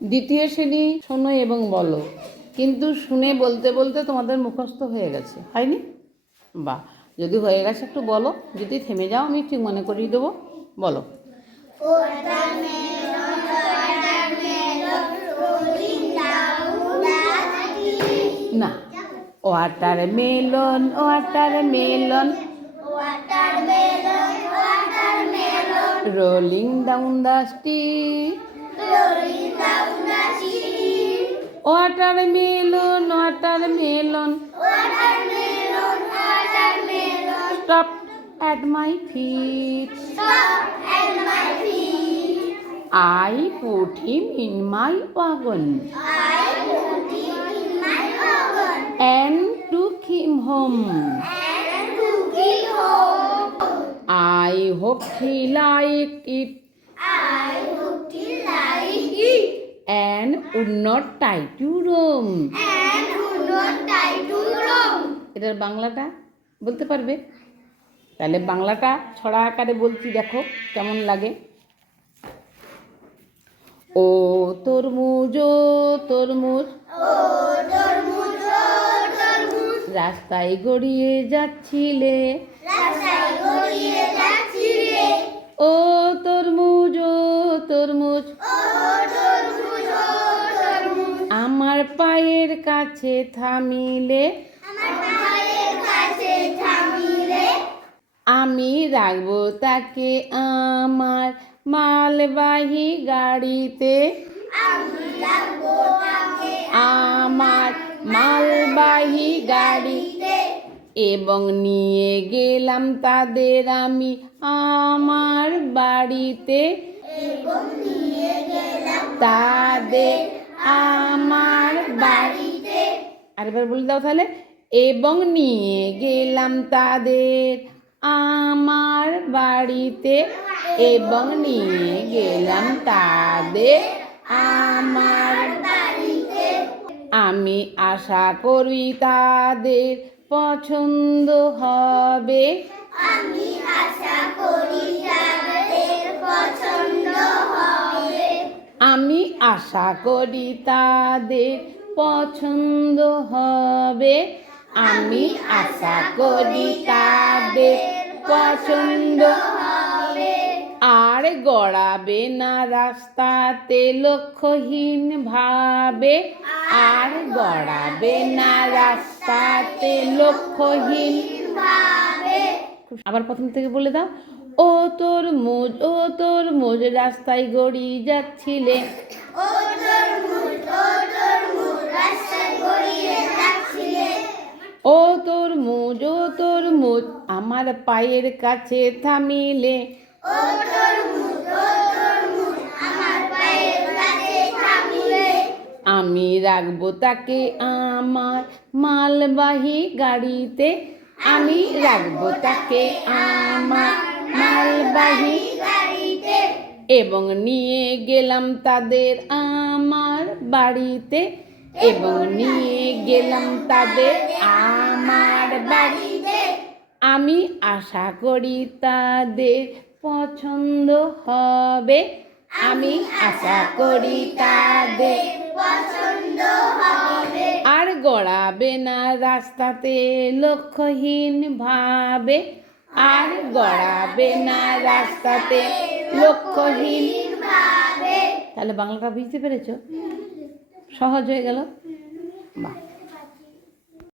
দ্বিতীয় শ্রেণী শোনো এবং বলো, কিন্তু শুনে বলতে বলতে তোমাদের মুখস্থ হয়ে গেছে, হয়নি? বা যদি হয়ে গেছে একটু বলো, যদি থেমে যাও আমি ঠিক মনে করিয়ে দেবো। বলো। না, watermelon watermelon rolling down the street watermelon watermelon stop at my feet. I put him in my wagon and took him home. I hope he liked it and would not tie to Rome. এটার বাংলাটা বলতে পারবে? তাহলে বাংলাটা ছড়া আকারে বলছি, দেখো কেমন লাগে। ও তরমুজ ও তরমুজ রাস্তায় গড়িয়ে যাচ্ছিলে, ও তরমুজ ও তরমুজ আমার পায়ের কাছে থামিলে, আমি রাখবো তাকে আমার মালবাহী গাড়িতে, আমার মালবাহী গাড়িতে, এবং নিয়ে গেলাম তাদের আমি আমার বাড়িতে, তাদের আমার বাড়িতে। আরেকবার বলে দাও তাহলে। এবং নিয়ে গেলাম তাদের আমার বাড়িতে, এবং নিয়ে গেলাম তাদের আমার বাড়িতে। আমি আশা করি তাদের পছন্দ হবে, আমি আশা করি তাদের পছন্দ হবে, আমি আশা করি তাদের পছন্দ হবে, আমি আশা করি তাদের পছন্দ হবে। আর গড়াবে না রাস্তাতে লক্ষ্যহীন ভাবে, আর গড়াবে না রাস্তাতে লক্ষ্যহীন ভাবে। আবার প্রথম থেকে বলে দাও। ও তরমুজ ও তরমুজ রাস্তায় গড়িয়ে যাচ্ছিলে, ও তরমুজ রাস্তায় গড়িয়ে যাচ্ছিলে, ও তরমুজ আমার পায়ের কাছে থামিলে, ও তরমুজ আমার পায়ের কাছে থামিলে, আমি রাখবো তাকে আমার মালবাহী গাড়িতে, আমি রাখবো তাকে আমার মালবাহী গাড়িতে, এবং নিয়ে গেলাম তাদের আমার বাড়িতে, এবং নিয়ে গেলাম তাদের আমার বাড়িতে। আমি আশা করি তাদের পছন্দ হবে, আমি আশা করি তাদের পছন্দ হবে। আর গড়াবে না রাস্তাতে লক্ষ্যহীন ভাবে, আর গড়াবে না রাস্তাতে লক্ষ্যহীন ভাবে। তাহলে বাংলাটা বুঝতে পেরেছো? সহজ হয়ে গেল। বাহ।